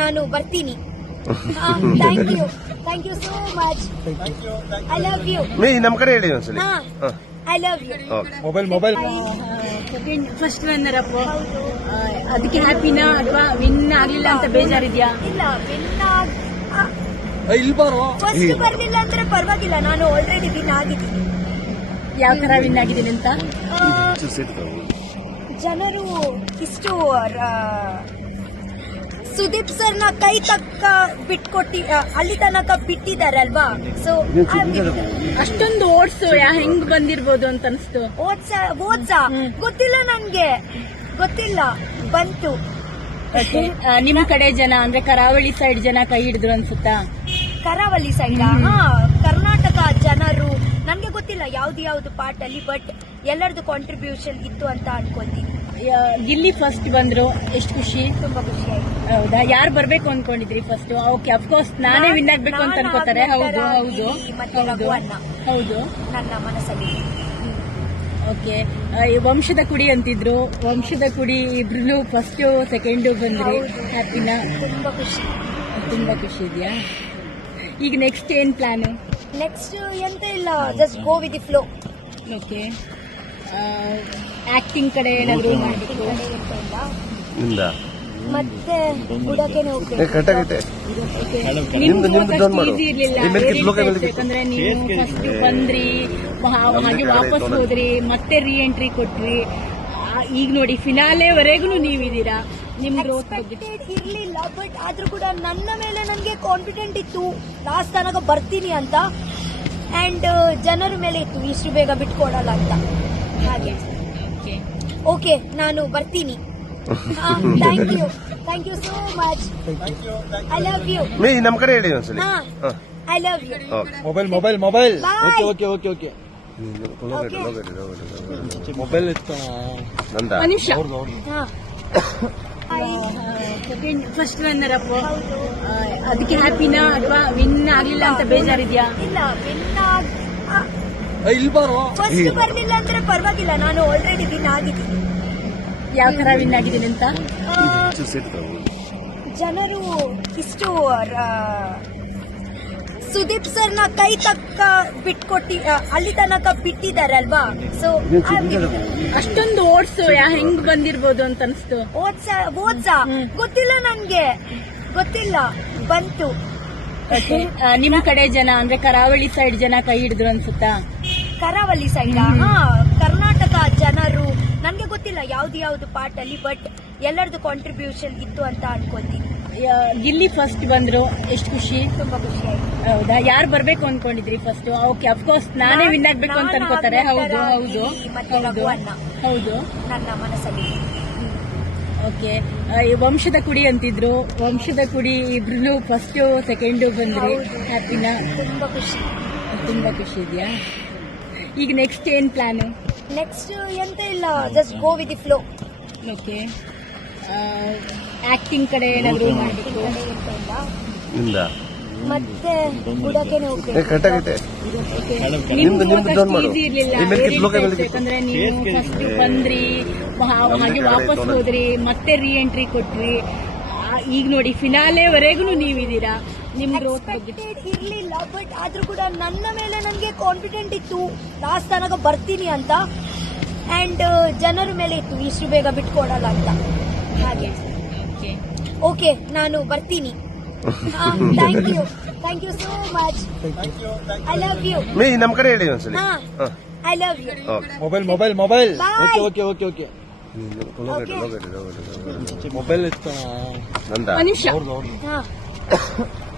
ನಾನು ಬರ್ತೀನಿ. Thank you thank you so much I love you ನೀ ನಮ್ ಕಡೆ ಹೇಳಿ ಒಂದ್ಸಲಿ. ಹಾ ಹಾ. I love you mobile mobile second first runner up ಅದಕ್ಕೆ ಹ್ಯಾಪಿನಾ ಅಥವಾ ವಿನ್ ಆಗ್ಲಿಲ್ಲ ಅಂತ ಬೇಜಾರಿದ್ಯಾ? ಇಲ್ಲ ವಿನ್ ಇಲ್ಲಿ ಬಾರೋ. ಫಸ್ಟ್ ಬರ್ಲಿಲ್ಲ ಅಂದ್ರೆ ಪರವಾಗಿಲ್ಲ ನಾನು ಆಲ್ರೆಡಿ ವಿನ್ ಆಗಿದ್ದೀನಿ. ಯಾವ ತರ ವಿನ್ ಆಗಿದ್ದೀನಿ ಅಂತ ಆ, ಜನರು ಇಷ್ಟು ಆ, ಸುದೀಪ್ ಸರ್ನ ಕೈ ತಕ್ಕ ಬಿಟ್ಕೊಟ್ಟಿ ಅಲ್ಲಿ ತನಕ ಬಿಟ್ಟಿದಾರಲ್ವಾ? ಸೊ ಅಷ್ಟೊಂದು ಓಡ್ಸು ಯಾ ಹೆಂಗ್ ಬಂದಿರ್ಬೋದು ಅಂತ ಅನ್ಸ್ತು ಓದ್ಸ ಓದ್ಸ ಗೊತ್ತಿಲ್ಲ ನನ್ಗೆ ಗೊತ್ತಿಲ್ಲ. ಬಂತು. ನಿಮ್ಮ ನಿಮ್ ಕಡೆ ಜನ ಅಂದ್ರೆ ಕರಾವಳಿ ಸೈಡ್ ಜನ ಕೈ ಹಿಡಿದ್ರು ಅನ್ಸುತ್ತಾ? ಕರಾವಳಿ ಸೈಡ್ ಹಾ ಕರ್ನಾಟಕ ಜನರು ನನ್ಗೆ ಗೊತ್ತಿಲ್ಲ ಯಾವ್ದು ಯಾವ್ದು ಪಾರ್ಟ್ ಅಲ್ಲಿ ಬಟ್ ಎಲ್ಲರದು ಕಾಂಟ್ರಿಬ್ಯೂಷನ್ ಇತ್ತು ಅಂತ ಅನ್ಕೊಂತೀನಿ. ಗಿಲ್ಲಿ ಫಸ್ಟ್ ಬಂದ್ರು. ಎಷ್ಟು ಖುಷಿ. ತುಂಬಾ ಖುಷಿ ಆಯ್ತು. ಹೌದಾ? ಯಾರು ಬರ್ಬೇಕು ಅನ್ಕೊಂಡಿದ್ರಿ ಫಸ್ಟ್ ಓಕೆ ಅಫ್ಕೋರ್ಸ್ ನಾನೇ ವಿನ್ ಆಗ್ಬೇಕು ಅಂತ ಅನ್ಕೋತಾರೆ. ಹೌದು ಹೌದು. ಹೌದು. ಹೌದು. ನನ್ನ ಮನಸ್ಸಲ್ಲಿ. ಓಕೆ. ವಂಶದ ಕುಡಿ ಅಂತಿದ್ರು. ವಂಶದ ಕುಡಿ ಇಬ್ರು ಫಸ್ಟ್ ಸೆಕೆಂಡ್ ಬಂದ್ರಿ. ಹ್ಯಾಪಿನ ತುಂಬಾ ಖುಷಿ. ತುಂಬಾ ಖುಷಿ ಇದೆಯಾ? ಈಗ ನೆಕ್ಸ್ಟ್ ಏನ್ ಪ್ಲಾನ್ ನೆಕ್ಸ್ಟ್ ಎಂತ ಇಲ್ಲ just go with flow okay acting ಕಡೆ ಏನಾದ್ರು ಮಾಡಬೇಕು. ಎಂತ ಇಲ್ಲ. ಮತ್ತೆ ಬುಡಕೆನೆ ಕಟ್ಟಾಗೈತೆ ನಿಮ್ದು ಮಾಡು. ಈಸಿ ಇರ್ಲಿಲ್ಲ. ಕಿತ್ತು. ಯಾಕಂದ್ರೆ ನೀವು ಫಸ್ಟ್ ಬಂದ್ರಿ ಹಾಗೆ ವಾಪಸ್ ಹೋದ್ರಿ ಮತ್ತೆ ರೀ ಎಂಟ್ರಿ ಕೊಟ್ರಿ ಈಗ ನೋಡಿ ಫಿನಾಲೆವರೆಗೂ ನೀವಿದ್ದೀರಾ? ನಿಮ್ ಗ್ರೋತ್ ಇರ್ಲಿಲ್ಲ ಬಟ್ ಆದ್ರೂ ಕೂಡ ನನ್ನ ಮೇಲೆ ನನಗೆ ಕಾನ್ಫಿಡೆಂಟ್ ಇತ್ತು. ಲಾಸ್ಟ್ ತನಕ ಬರ್ತೀನಿ ಅಂತ. ಅಂಡ್ ಜನರ ಮೇಲೆ ಇತ್ತು. ಇಷ್ಟು ಬೇಗ ಬಿಟ್ಕೊಡಲ್ಲ ಅಂತ. ಹಾಗೆ. ಓಕೆ ನಾನು ಬರ್ತೀನಿ. Thank you thank you so much I love you May ಕಡೆ ಹೇಳಿ ಒಂದ್ಸಲಿ. I love you mobile mobile mobile okay okay okay okay mobile ಇತ್ತು. ನಂದ? ಮನುಷ್ಯ. ಅವ್ರದ್ದು ಅವ್ರದ್ದು ಹಾ. ಸೆಕೆಂಡ್ ಫಸ್ಟ್ ರನ್ನರ್ ಅಪ್ ಹೌದು ಅದಕ್ಕೆ ಹ್ಯಾಪಿನಾ ಅಥವಾ ವಿನ್ ಆಗ್ಲಿಲ್ಲ ಅಂತ ಬೇಜಾರಿದ್ಯಾ? ಇಲ್ಲ ವಿನ್ ಇಲ್ಲಿ ಬಾರೋ. ಫಸ್ಟ್ ಬರ್ಲಿಲ್ಲ ಅಂದ್ರೆ ಪರವಾಗಿಲ್ಲ ನಾನು ಆಲ್ರೆಡಿ ವಿನ್ ಆಗಿದ್ದೀನಿ. ಯಾವ ತರ ವಿನ್ ಆಗಿದ್ದೀನಿ ಅಂತ? ಜನರು ಇಷ್ಟು ಸುದೀಪ್ ಸುದೀಪ್ನ ಕೈ ತಕ್ಕ ಬಿಟ್ಕೊಟ್ಟಿ ಅಲ್ಲಿ ತನಕ ಬಿಟ್ಟಿದಾರಲ್ವಾ ಸೊ ಅಷ್ಟೊಂದು ಓಟ್ಸ್ ಯಾ ಹೆಂಗ್ ಬಂದಿರ್ಬೋದು ಅಂತ ಅನ್ಸ್ತು ಓದ್ಸ ಓದ್ಸ ಗೊತ್ತಿಲ್ಲ ನನ್ಗೆ. ಗೊತ್ತಿಲ್ಲ. ಬಂತು. Okay. ಆ, ನಿಮ್ ಕಡೆ ಜನ ಅಂದ್ರೆ ಕರಾವಳಿ ಸೈಡ್ ಜನ ಕೈ ಹಿಡಿದ್ರು ಅನ್ಸುತ್ತಾ? ಕರಾವಳಿ ಸೈಡ್ ಹಾ ಕರ್ನಾಟಕ ಜನರು ನನ್ಗೆ ಗೊತ್ತಿಲ್ಲ ಯಾವ್ದು ಯಾವ್ದು ಪಾರ್ಟ್ ಅಲ್ಲಿ ಬಟ್ ಎಲ್ಲರದು ಕಾಂಟ್ರಿಬ್ಯೂಷನ್ ಇತ್ತು ಅಂತ ಅನ್ಕೊಂತೀನಿ. ಇಲ್ಲಿ ಗಿಲ್ಲಿ ಫಸ್ಟ್ ಬಂದ್ರು ಎಷ್ಟು ಖುಷಿ? ತುಂಬಾ ಖುಷಿ ಆಯ್ತು. ಹೌದಾ? ಯಾರು ಬರ್ಬೇಕು ಅನ್ಕೊಂಡಿದ್ರಿ ಫಸ್ಟ್ ಓಕೆ ಅಫ್ಕೋರ್ಸ್ ನಾನೇ ವಿನ್ ಆಗ್ಬೇಕು ಅಂತ ಅನ್ಕೋತಾರೆ. ಹೌದು ಹೌದು. ಹೌದು. ನನ್ನ ಮನಸ್ಸಲ್ಲಿ. ಓಕೆ ವಂಶದ ಕುಡಿ ಅಂತಿದ್ರು. ವಂಶದ ಕುಡಿ ಇಬ್ರು ಫಸ್ಟ್ ಸೆಕೆಂಡ್ ಬಂದ್ರಿ. ಹ್ಯಾಪಿನ ತುಂಬಾ ಖುಷಿ. ತುಂಬ ಖುಷಿ ಇದೆಯಾ? ಈಗ ನೆಕ್ಸ್ಟ್ ಏನ್ ಪ್ಲಾನ್ ನೆಕ್ಸ್ಟ್ ಎಂತ ಇಲ್ಲ just go with the flow okay acting ಕಡೆ ಏನಾದ್ರು ಮಾಡಬೇಕು? ಇಲ್ಲ. ಮತ್ತೆ ಬುಡಕೆನೆ ಏ ಹೋಗ್ಬೇಕು ಕಟ್ಟಾಗೈತೆ ನಿಮ್ದು ನಿಮ್ದು ಡೌನ್ ಮಾಡು. ಯಾಕಂದ್ರೆ ನೀವು ಫಸ್ಟ್ ಬಂದ್ರಿ ಹಾಗೆ ವಾಪಸ್ ಹೋದ್ರಿ ಮತ್ತೆ ರೀ ಎಂಟ್ರಿ ಕೊಟ್ರಿ ಈಗ ನೋಡಿ ಫಿನಾಲೆವರೆಗೂ ನೀವಿದ್ದೀರಾ? ನಿಮ್ ಇರ್ಲಿಲ್ಲ ಬಟ್ ಆದ್ರೂ ಕೂಡ ನನ್ನ ಮೇಲೆ ನನಗೆ ಕಾನ್ಫಿಡೆಂಟ್ ಇತ್ತು. ಲಾಸ್ಟ್ ತನಕ ಬರ್ತೀನಿ ಅಂತ. ಅಂಡ್ ಜನರ ಮೇಲೆ ಇತ್ತು. ಇಷ್ಟು ಬೇಗ ಬಿಟ್ಕೊಡಲ್ಲ ಅಂತ. ಹಾಗೆ. ಓಕೆ ನಾನು ಬರ್ತೀನಿ. Thank you thank you so much I love you May ನಮ್ ಕಡೆ ಹೇಳಿ ಒಂದ್ಸಲಿ. ಹಾ. ಹಾ. I love you mobile mobile mobile okay okay okay okay mobile ಇತ್ತು. ನಂದ? ಮನುಷ್ಯ